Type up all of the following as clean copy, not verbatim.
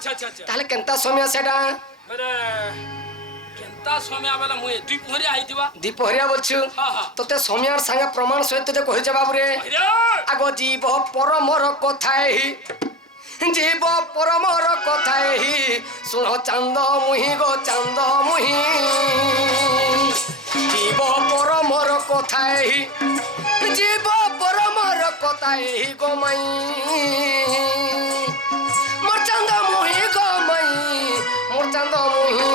আচ্ছা আচ্ছা আচ্ছা তাহলে কেনতা সময় সেটা মানে কেনতা সময় বেলা মুই দুই পহরিয়া আইতিবা দীপহরিয়া বলছু হ্যাঁ হ্যাঁ তোতে সময়ের সঙ্গে প্রমাণ সহিত যে কইছে বাবুরে আগ জীব পরমর কথাই জীব পরমর কথাই শুন চান্দ মুহি গো চান্দ মুহি জীব পরমর কথাই জীব পরমর কথাই গো মাই মোর চান্দ মুহি গো মাই মোর চান্দ মুহি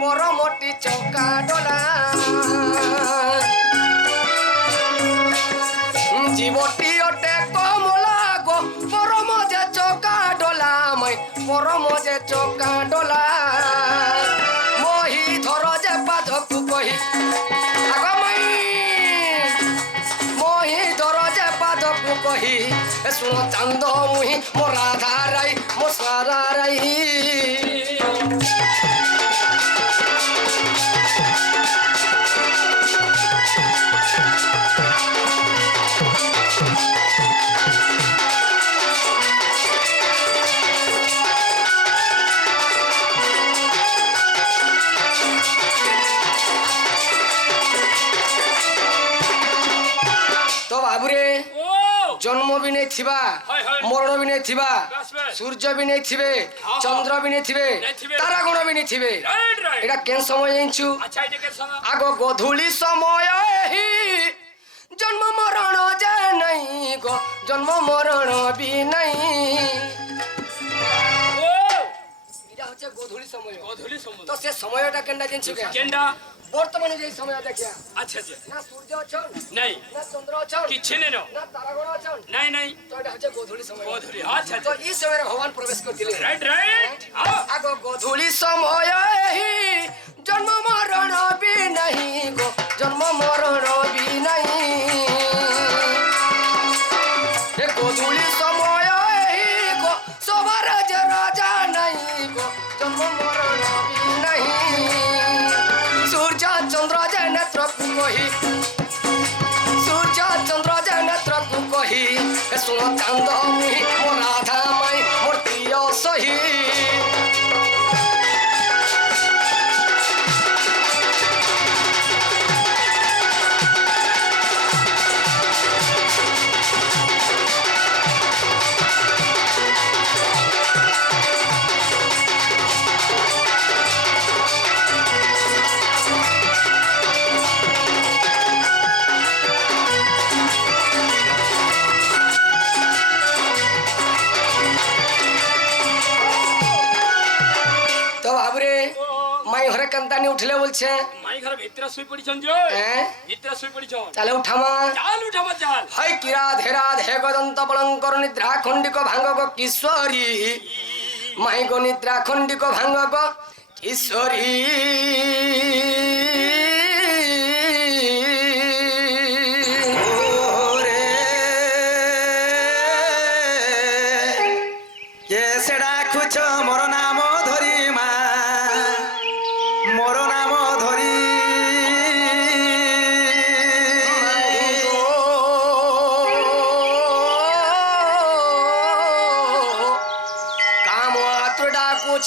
পরমটি চৌকা ডোলা জীবটি ওটে কমলা গো পরম যে চৌকা ডোলা পরম যে চৌকা ডোলা মহি ধর যে পাদকু কহি আগ মাই মহি ধর যে পাদকু কহি শুন চান্দ মুহি মো রাধা রাই মো সারা রাই জন্ম বি নেই থিবা মরণ বি নেই থিবা সূর্য বি নেই থিবে চন্দ্র বি নেই থিবে তারাগণ বি নেই থিবে এটা কেন সময় জানিছু আগ গধূলি সময় জন্ম মরণ যে নাই গো জন্ম মরণ বি নাই এটা হচ্ছে গধূলি সময় তো সে সময়টা কেনটা জানিছু কেনটা বর্তমানে যে সময় দেখিয়া আচ্ছা আচ্ছা না সূর্য অছন নাই না চন্দ্র অছন কিচ্ছু নেই না তারাগণ অছন নাই নাই তো এটা হচ্ছে গধূলি সময় গধূলি আচ্ছা তো এই সময় ভগবান প্রবেশ করতিলে রাইট রাইট আগ গধূলি সময় জন্ম মরণ বি নাই গো জন্ম মরণ বি নাই এ গধূলি সময় গো সবার যে রাজা নাই গো জন্ম মরণ বি নাই সূর্য চন্দ্র যে নেত্রকু কহি সূর্য চন্দ্র যে নেত্রকু কহি শুন চান্দ মুহি মো রাধা মাই মোর প্রিয় সহি ঘরে কান্তানি উঠলে বলছে মাই ঘরে ভিতরে শুই পড়িছন যে ভিতরে শুই পড়িছন চালে উঠামা চাল হাই কিরা ধেরা ধে গদন্ত বলঙ্কর নিদ্রা খণ্ডিক ভাঙ্গ গো কিশোরী মাই গো নিদ্রা খণ্ডিক ভাঙ্গ গো কিশোরী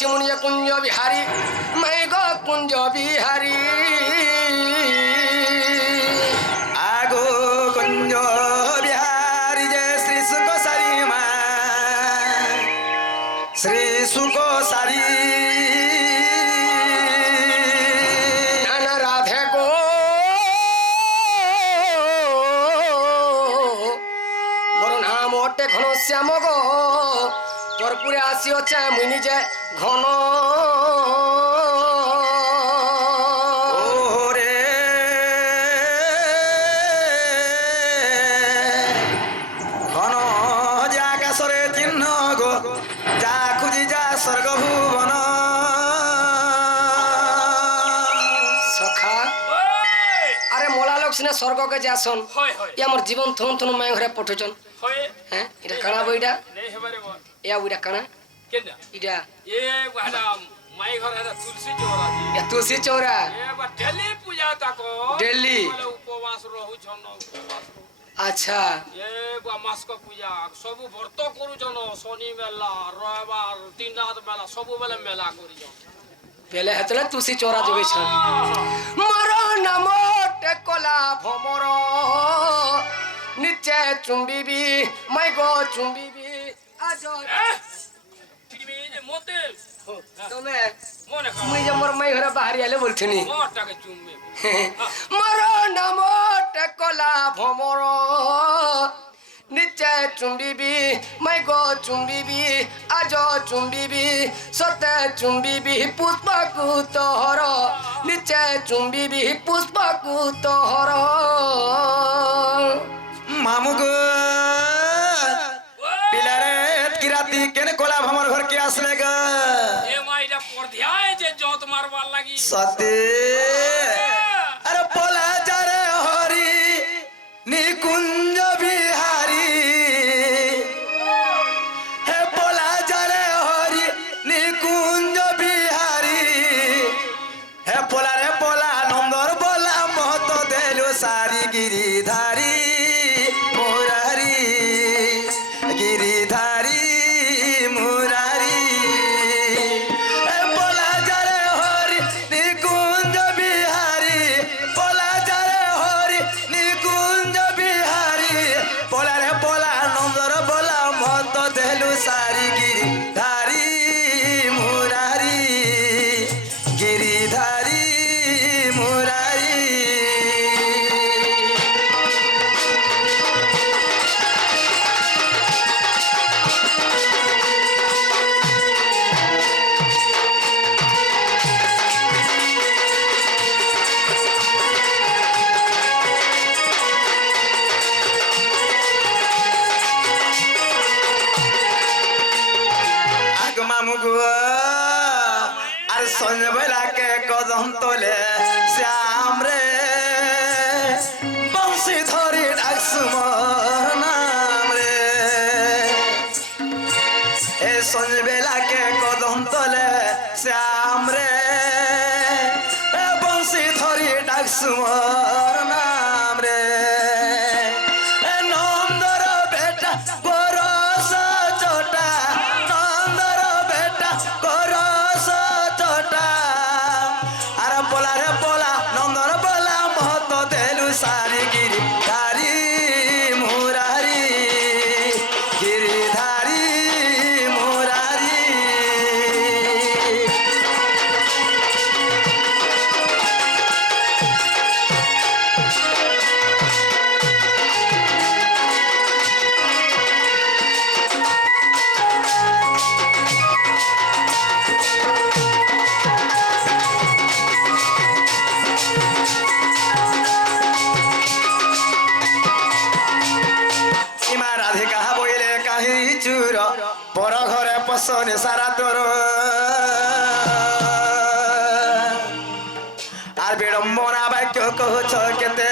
মুনিয়া কুঞ্জ বিহারী মাই গো কুঞ্জ বিহারী আগো কুঞ্জ বিহারী যে শ্রী সুখ সারি মা শ্রী সুখ সারি নানা রাধে গো মোর নাম অটে ঘনশ্যাম গো তোর পুরে আসিছে মুই নিজে ঘন রে ঘন যে আকাশরে চিহ্ন গো যা খুঁজি যা স্বর্গভূ সিনা স্বর্গকে যাসন হয় হয় ই আমার জীবন থন থন মাই ঘরে পঠেছন হয় হ্যাঁ এটা কানা বইটা নেই হেবারে বল ইয়া বইটা কানা কেনটা ইটা এ বাডা মাই ঘর এটা তুলসী চোরা দি ইয়া তুলসী চৌরা এ বা ডেলি পূজা তাকো ডেলি বলে উপবাস রহুছন উপবাস রহু। আচ্ছা এ বা মাসক পূজা সবু ব্রত করুছন শনি মেলা রবিবার তিন রাত মেলা সবু বেলে মেলা করিছন পেলে হেতলে তুলসী চৌরা যোগেছন মর নাম টেকলা ভমর নিচে চুম্বিবি মাই গো চুম্বিবি আজ তুমি যে মতে তুমি মনে কর মুই যে মোর মাই ঘরে বাহারি আলে বলছিনি মোটাকে চুমবে মর নাম টেকলা ভমর নিচে চুম্বিবি মাই গো চুম্বিবি আজ চুম্বিবি সতে চুম্বিবি পুষ্পকু তোহর নিচে চুম্বিবি পুষ্পকু তোহর মামু গো পিলারে কিরাতি কেনে কোলা ভমর ঘর কে আসলে গো এ মাইটা পর্ধ্যায় যে যত মারবার লাগি সতে আরে পোলা যারে হরি নিকুঞ্জ বিহারি হে পোলা যারে হরি নিকুঞ্জ বিহারি হে পোলা রে পোলা নন্দর বলা মহত দেলু সারি গিরিধারি মুরারি গিরিধারি মুরারি হে পোলা যারে হরি নিকুঞ্জ বিহারি পোলা যারে হরি নিকুঞ্জ বিহারি পোলা রে পোলা নন্দর বলা মহত দেলু সারি গিরিধারি মুরারি গিরিধারি মুরারি আগ মামু গো আর সঞ্জবেলা কে কদম তোলে শ্যাম রে বংশী ধরি ডাকসু মোর নাম রে এ সঞ্জবেলা কে কদম তোলে শ্যাম রে এ বংশী ধরি ডাকসু মোর নাম রে এ নন্দর বেটা গোরস চোটা নন্দর বেটা গোরস চোটা আর পোলা রে পোলা নন্দর বলা মহত দেলু সারি গিরিধারি মুরারি গিরিধারি মুরারি সীমা রাধিকা বইলে কাহি চুর পর ঘরে পশনে সারা তোর আর বিড়ম্বনা বাক্য কহুছ কেতে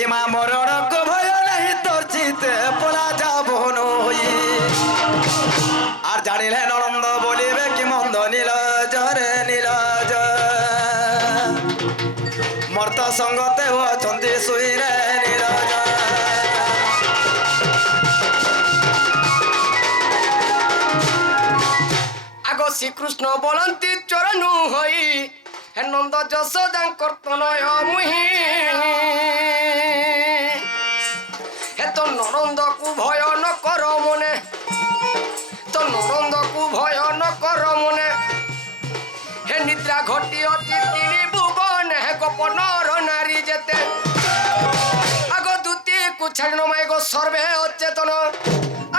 ইমা মরণ ভয় নাহি তোর চিতে পোলা যাব নই আর জানিলে ননন্দ বলিবে কি মন্দ নীল জরে নীল মর্ত সঙ্গতে অଛନ୍ତି শুইরে নীরজ আগ শ্রীকৃষ্ণ বলন্তি চরণু হই হে নন্দ যশোদাঙ্কর তনয় মুহি হে তো নরন্দকু ভয় ন কর মনে তো নরন্দকু ভয় ন কর মনে হে নিদ্রা ঘটি অতি তিনি ভুবন হে গোপনর নারী যেতে আগ দুতি কুছাড়িন মাই গো সর্বে অচেতন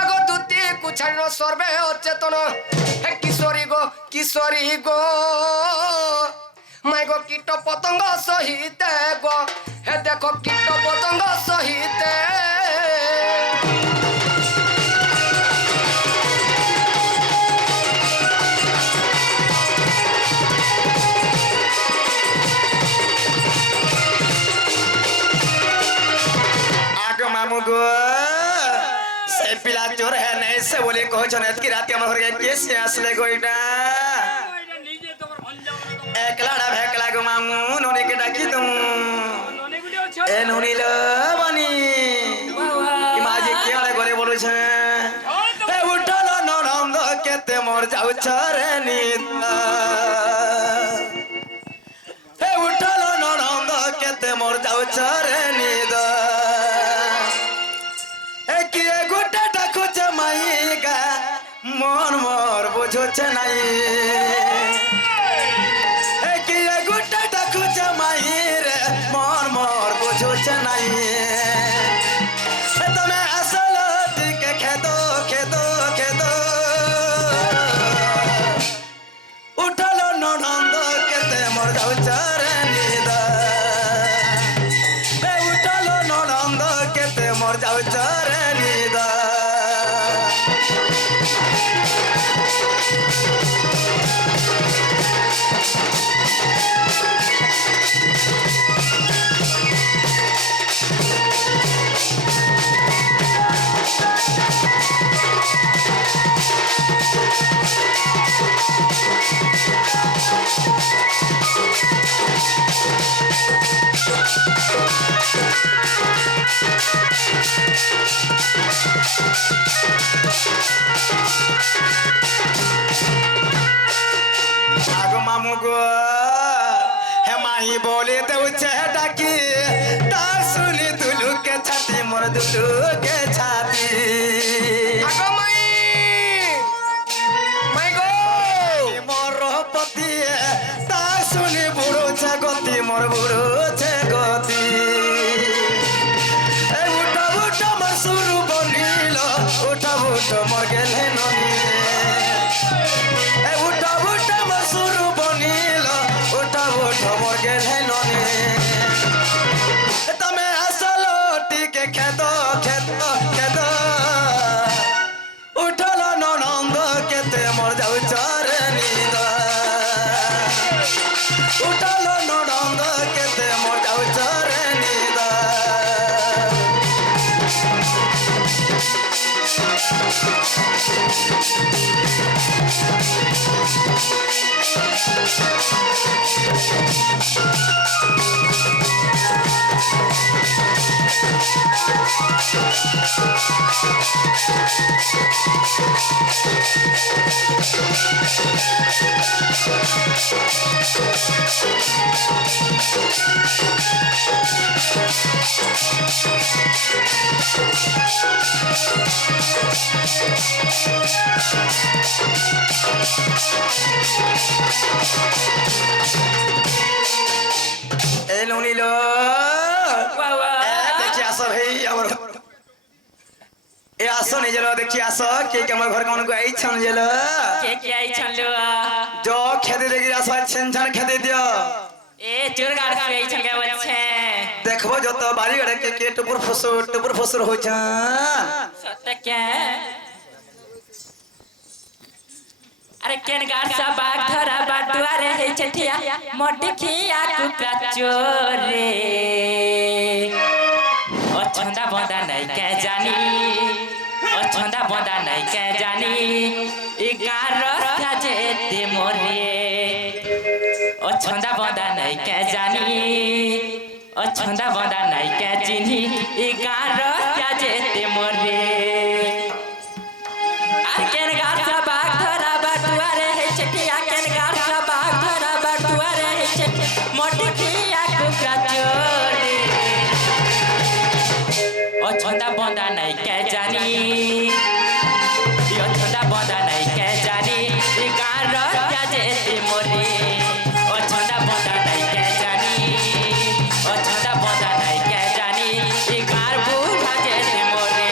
আগ দুতি কুছাড়িন সর্বে অচেতন হে কিশোরী গো মাই গো কীট পতঙ্গ সহিতে গো হে দেখো কীট পতঙ্গ সহিতে से बोले कहछन एतकी राती हमर घर कैसे आसले गोइटा এটা নিজে তোমার ভঞ্জা মানে একলাড়া ভেকলা গো মামু ননিকে ডাকি দম ননেগুলি আছে এ ননিল বনি ইমাজি কি আলে করে বলেছে এ উঠলো ননন্দ কেতে মোর যাও চরে নিতা এ উঠলো ননন্দ কেতে মোর যাও চরে নিদা এ কি গুটা ডাকুছে মাইগা মন মোর বুঝুছে নাই এ কি গুটা ডাকুছে মাইরে মন মোর বুঝুছে নাই এ তুমি আসল টিকে খেদো খেদো খেদো উঠলো ননন্দ কেতে মোর যাও চরে নিদা এ উঠলো ননন্দ কেতে মোর যাও চরে নিদা আগো মামু গো হে মাহি বলে দেউছে ডাকি তার শুনি দুলুকে ছাতি মোর দুলুকে ছাতি আগো মাই মাই গো মোর পতি তার শুনি বুড়োছে গতি মোর বুড়োছে গতি এ উঠা উঠা মোর সুরু বনিল উঠা উঠা মোর গেলে ননি এ উঠা উঠা মোর সুরু বনিল উঠা উঠা মোর গেলে ননি তুমি আসল টিকে খেদ খেদ খেদ উঠল ননন্দ কেতে মোর যাও চরে নিদা উঠল ননন্দ কেতে মোর যাও চরে নিদা এই নুনিল দেখি আস ভাই আমার এ আসো নিজের দেখি আস কে কে আমার ঘর কেমন আইছন নিজের কে কে আইছন লো জ খেতে দেখি আস ছেন ছান খেতে দিও এ চোর গাড় কে আইছন কে বলছে দেখবো যত বাড়ি গাড়ে কে টুপুর ফসর হইছন সত্য কে अरे केन गाड़ सा बाग धरा बाटुआरे हे छठिया मटखिया कुकरा चोरे ओ छंदा बंदा नहीं के जानी ओ छंदा बंदा नहीं के जानी ई गार राजे ते मोरे ओ छंदा बंदा नहीं के जानी ओ छंदा बंदा नहीं के चिन्ही ई गार राजे ते मोरे केन गाड़ सा बाग धरा बाटुआरे हे छठिया केन गाड़ सा बाग धरा बाटुआरे हे छठिया मटखिया कुकरा चोरे ओ छंदा बंदा नहीं के जानी यो छंदा बंदा नहीं के जानी ई गार राजे ते मोरे ओ छंदा बंदा नहीं के जानी ओ छंदा बंदा नहीं के जानी ई गार बूढ़ा जे ते मोरे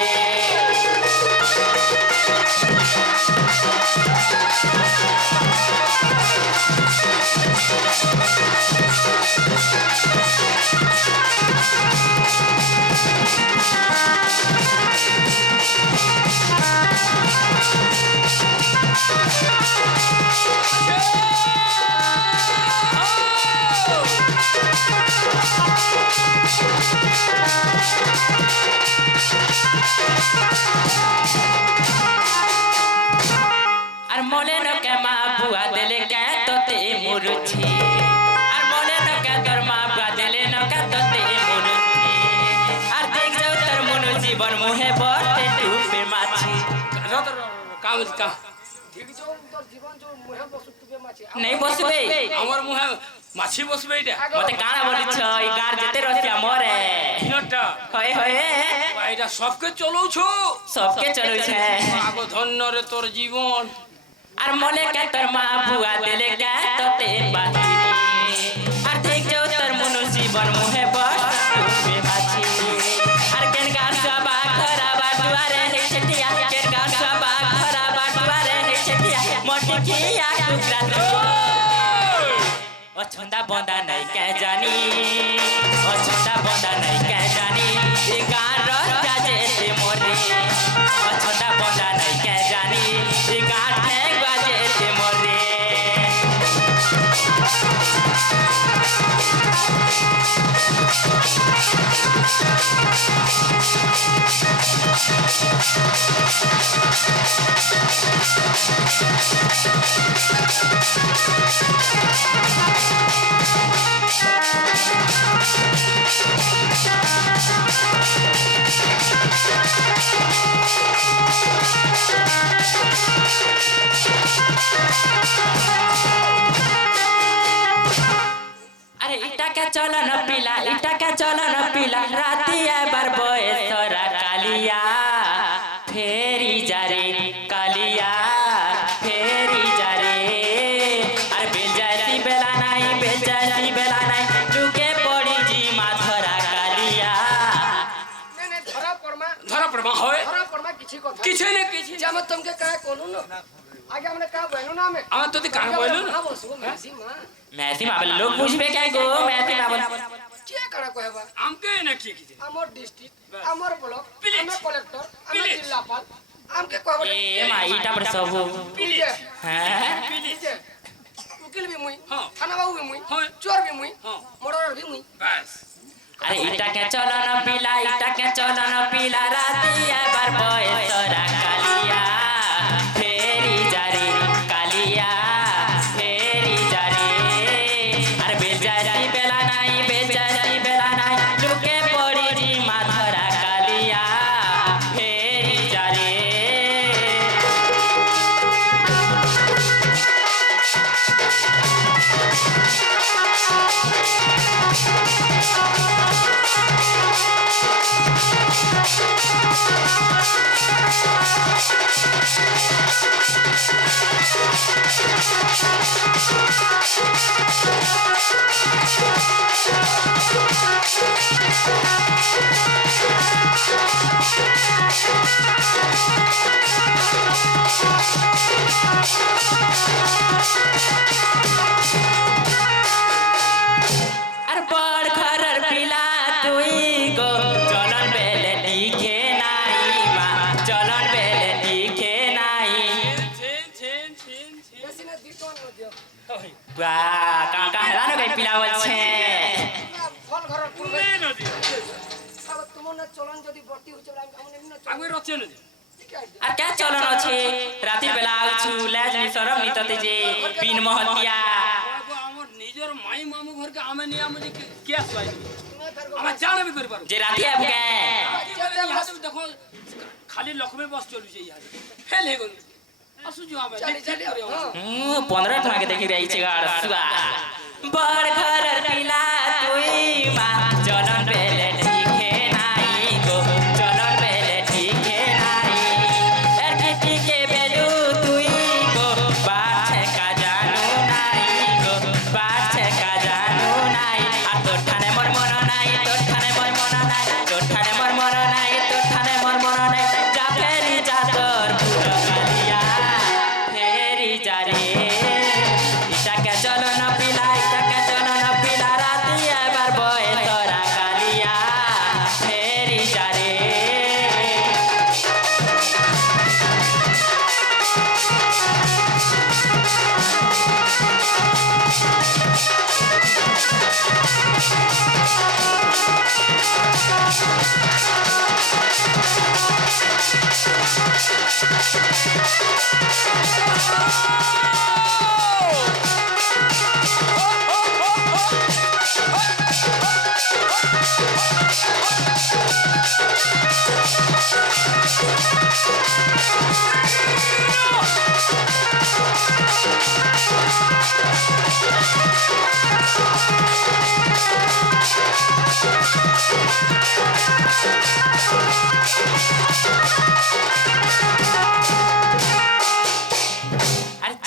মনে নকে মা বুয়া দিলে কে তোতে মুরুছি আর মনে নকে তোর মা বুয়া দিলে নকে তোতে মুরুছি আর দেখ যাও তোর মনু জীবন মুহে বটে ডুবে মাছি কাগজ কা ঠিক যো তোর জীবন যো মুহে বসু তুবে মাছি নেই বসবে আমার মুহে মাছি বসবে এটা মতে কানা বলিছ এই গার যেতে রসিয়া মরে হিনটা হয় হয় এটা সবকে চলৌছো সবকে চলছে আগো ধন্য রে তোর জীবন আর মনে কে তোর মা বুয়া দিলে কে তোতে বাহিরে আর দেখ যাও তোর মনু জীবন মুহে বট ডুবে মাছি আর কেন গার সবা ঘরা বাটুয়ারে হে ছেটিয়া কেন গার সবা ঘরা বাটুয়ারে হে ছেটিয়া মটি কিয়া টুকরা তো ও ছন্দা বন্দা নাই কে জানি ও ছন্দা বন্দা নাই কে জানি এ গান রস্তা যেতে মরে ও ছন্দা বন্দা নাই কে জানি এ গান ঠেক বাজেতে মরে আরে ইটাকে চলো না পিলা ইটাকে চলো না পিলা রাতি এবার বয়সরা কালিয়া ফেরি যারে কালিয়া ফেরি যারে আর বেলজাতি বেলা নাই বেলজাতি বেলা নাই ঢুকে পড়ি জি মাথরা কালিয়া নে নে ধরা পড়মা হয় ধরা পড়মা কিছু কথা কিছু না কিছু যে আমি তোমাকে কাহ কোনু না আগে আমরা কাহ বইনো না আমি আমার তোতে কান বইলো না না বসু মাসি মা মেসি মাবল লোক বুঝবে কে গো মেসি মাবল কি করা কইবা আমকে না কি কি আমার ডিস্ট্রিক্ট আমার ব্লক Please. আমার কালেক্টর আমার Please. জিল্লাপাল আমকে কইবা এ মা ইটা পড়ে সবু প্লিজ হ্যাঁ প্লিজ উকিল भी मुई हाँ। थाना बाबू भी मुई हाँ। चोर भी मुई हाँ। मर्डर भी मुई বাস আরে ইটাকে চলো না পিলা ইটাকে চলো না পিলা রাতি এবার বয়সরা কালিয়া ফেরি যারে কালিয়া ফেরি যারে আর বেজারি বেলা নাই বেজারি বেলা নাই ঢুকে পড়ি জি মাথরা কালিয়া ফেরি যারে আর বড় ঘরের পিলা তুই গো চলন বেলে লিখে নাই মা চলন বেলে লিখে নাই বেশি না দিতো না দিও বা কাকা হেরানো গাই পিলা বলছে ফল ঘর পূর্বে अब तुम ना चलन যদি বর্তি হইছে আমি আমনে না আমি রচে না আর কে চলন আছে রাতের বেলা আউছু লেজ নি শরম নি ততে যে পিন মহতিয়া আমার নিজের মাই মামু ঘরকে আমি নিয়ে আমি কে আসবাই আমার জানা भी করি পারো যে রাতে আবগে দেখো খালি লক্ষ্মী বস চলুছে ইহাতে ফেল হে গল আসু जो আমি चली चली हां 15 টাকা দেখি রইছে গাড় সুয়া বড় ঘরের পিলা তুই মা চলন বেলে ঠিকে নাই গো চলন বেলে ঠিকে নাই এর ঠিকে বেলু তুই গো বাছে কা জানু নাই গো বাছে কা জানু নাই আর তোর ঠানে মোর মন নাই তোর ঠানে মোর মন নাই তোর ঠানে মোর মন নাই তোর ঠানে মোর মন নাই যা ফেরি যা তোর পুরো কালিয়া ফেরি যা রে ইটাকে চলো না পিলা ইটাকে চলো না পিলা রাত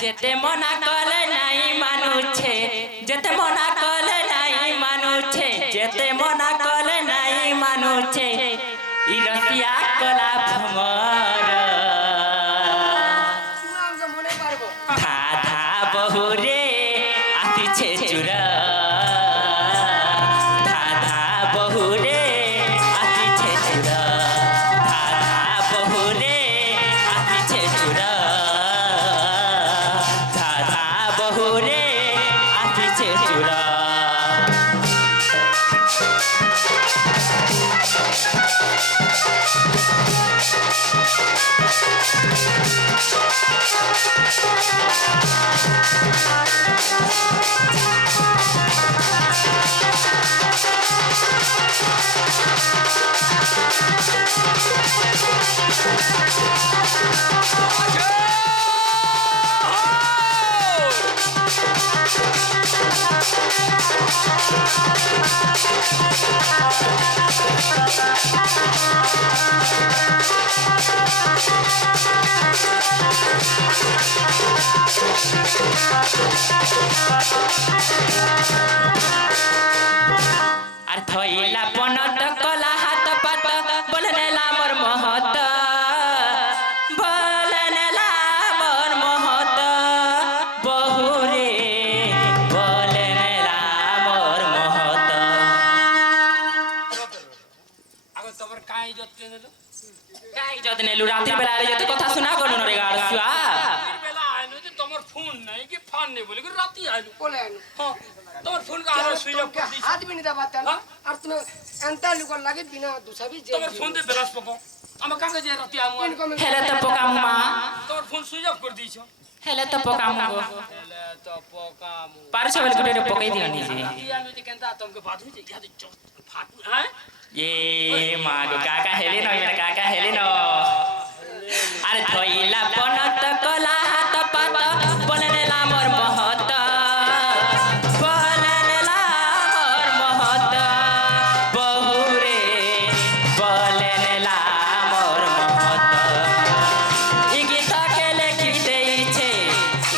যেতে মনা কলে নাই মানুছে যেতে মনা কলে নাই মানুছে যেতে মনা কলে নাই মানুছে ই রসিয়া কলা ভ্রমর আমরা মনে পারবো ধা ধা বহুরে আসিছে চুর ধা ধা বহুরে আসিছে চুর ধা ধা বহুরে আসিছে চুর ধা ধা বহুরে আসিছে চুর আর থইলা পনত কলা হাত পাত বলে নেলা মোর মহত বলে নেলা মোর মহত বহুরে বলে নেলা মোর মহত আগে তোমার কাই যত্ন নিল কাই যদি নেলু রাত্রি বেলা যদি কথা শোনা করু রে গাড়ছুয়া বেলা আইলো যে তোমার ফোন নাই কি ফোন নেই বলে কি রাতি আইলো বলে আনো হ্যাঁ তোমার ফোন কা আমার সুইচ অফ করে দিছ হাত भी नहीं दबाता ना और तुम्हें एंता लुकर लगे बिना दूसरा भी जे তোমার ফোন তে বেলাস পকো আমার কাকে যে রাতি আমু इनको में হেলে তো পোকা মা তোমার ফোন সুইচ অফ করে দিছ হেলে তো পোকা মু এলে তো পকামু পারছ বলে গুটে পকাই দিও নিজে ইয়া নতে কেনতা তোমাকে বাধু যে ইয়া তো ফাটু হ্যাঁ ये मागो काका हेली न मेरा काका हेली न अरे थइला पनत कला हात पात बोलनेला मोर महत बोलनेला मोर महत बहुरे बोलनेला मोर महत ई गीत के लेखी देइछे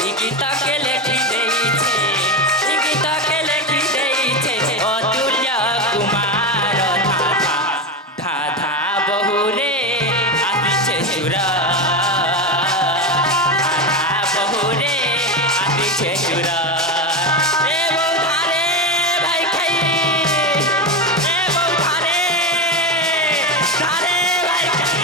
ई गीत के लेखी देइछे ई गीत के लेखी देइछे अतुल्य कुमार धा धा बहुरे आतिछे चुर धा धा बहुरे आतिछे चुर ए बौधारे भाइ खाइ ए बौधारे धारे भाइ खाइ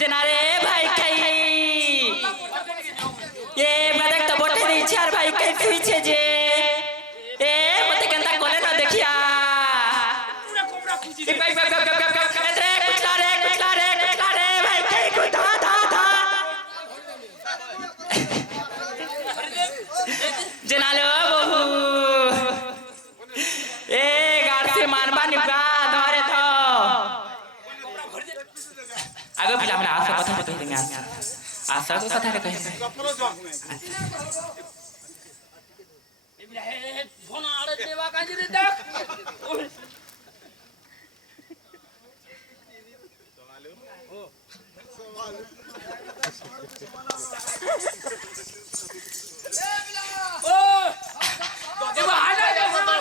जनारे भाई खाई ये बदक तो बोटे दी चार भाई कई पीछे जे ए मते केंता कोले न देखिया ए भाई एतरे कुचला रे भाई कई को धा धा धा जनालो बहु ए गार से मानबा निका धरे तो आगे पिला मैंने आशा कथा कह देंगे आशा को कथा कह ফোন আড়ে দেবা কাজে রে দেখ ও দেবা আড়ে দেবা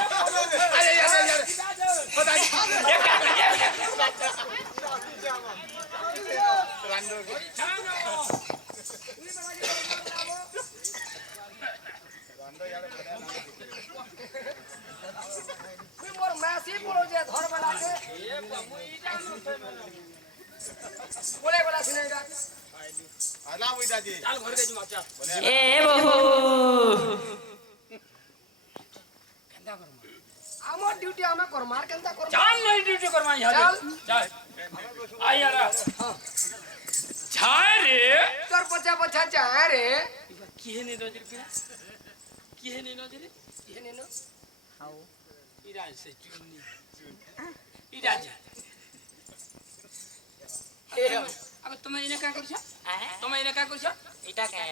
मोर मैसी बोलो जे धर वाला के बोले वाला सुनेगा চাল ঘরে গেছি মাচা ए बहु আমার ডিউটি আমি কর মার কেনতা কর চাল নাই ডিউটি করমা ইহা চাল। চাল আইয়ারা ছায় রে তোর পছা পছা যায় রে কি হেনে নজর পিয়া কি হেনে নজরে এনে নো ইরা সে চুনি ইরা যা আবে তুমি এনে কা করছ তুমি এনে কা করছ এটা কে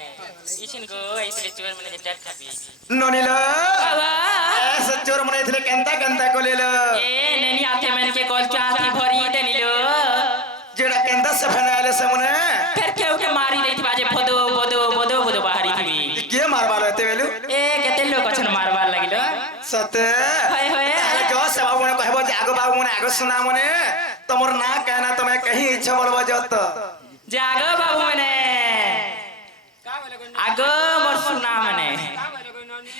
ইছিন গো এইসলে চোর মানে ডর খাবি ননিল বাবা এসে চোর মনে থিলে কেনতা কেনতা কলিল এ নেনি আতে মেনকে কল চাতি ভরি দেনিলো যেটা কেনতা সে ফেনাইলে সে মনে ফের কেউ কে মারি দেইতিবা যে ফদো বদো বদো বদো বাহারি থিবি কে মারবার হতে বেলু এ কেতে লোক অছন মারবার লাগিলো সতে হয় হয় তাহলে जो से बाबू ने कहबो जे आगो बाबू ने आगो सुना मने तमर ना कहना तमे कहीं इच्छा बोलबो जत जागो बाबू मने কা বলে কই আগো মোর সুনা মানে কা বলে কই ননি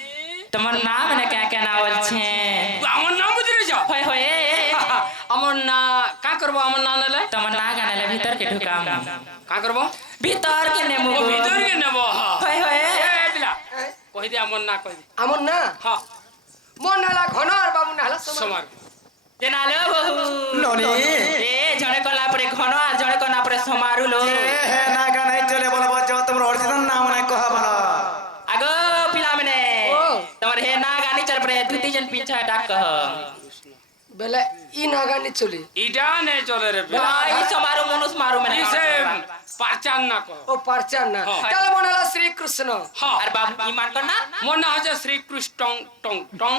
তোমার নাম মানে কে কে না বলছে আমার নাম বুঝরে যাও হয় হয় আমার না কা করব আমার না নালে তোমার না গানালে ভিতর কে ঢুকাম কা করব ভিতর কে নেমু ও ভিতর কে নেব হয় হয় এ বিলা কই দে আমার না কই দে আমন না হ্যাঁ মন নালা ঘন আর বাবু নালা সমান সমান দেনালো বহু ননি এ জনে কলা পরে ঘন আর জনে কলা পরে সমারুলো ए हे ना गाने चले बोलबो जो तमर ओरिजिनल नाम ने कह बला আগো পিলা মানে ও। তোমার হে না গানি চল পরে দুই তিনজন পিছা ডাক কহ বেলে ই নাগানি চলি ইটা নে চলে রে বিলা এই সমারু মনুষ মারু মানে ইসে পারচান না কো ও পারচান না হ্যাঁ। তাহলে মনে হলো শ্রীকৃষ্ণ হ্যাঁ আর বাবু ইমান কর না মোর না হচ্ছে শ্রীকৃষ্ণ টং টং টং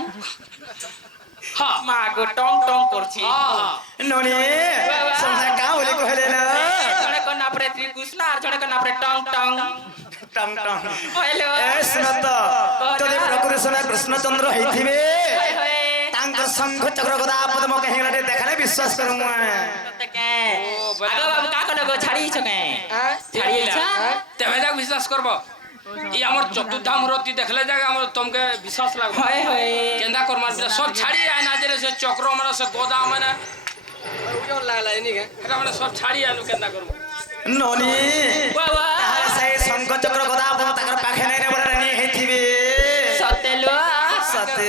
হ্যাঁ মা গো টং টং করছি হ্যাঁ ননি समझा का बोली कहले ना জনে কর না পরে কৃষ্ণ আর জনে কর না পরে টং টং टंग टंग হইলো ए सुनत যদি প্রকৃতি সোনা কৃষ্ণচন্দ্র হইथिबे হয় হয় ତାଙ୍କ ଶଙ୍ଖ ଚକ୍ର ଗଦା ପଦ୍ମ କାହିଁକି ଦେଖାଲେ ବିଶ୍ୱାସ କରୁ ମୁଁ আগো বাবু কা কল গো ছাড়িছ কে হ্যাঁ ছাড়িছ তেমে যাক বিশ্বাস করব ই আমার চতুর্থা মূর্তি দেখলে যাক আমার তোমাকে বিশ্বাস লাগবে হয় হয় কেন্দা করমার বিলা সব ছাড়ি আয় না যে সে চক্র মানে সে গোদা মানে উজন লাগলা এনি কে এটা মানে সব ছাড়ি আনু কেন্দা করব ননি বাবা তাহলে সেই শঙ্খ চক্র গদা পদ্ম তাଙ୍କର ପାଖେ নাই রে ବଡ଼ ରାଣୀ ହେଇଥିବେ সতেলো ସତେ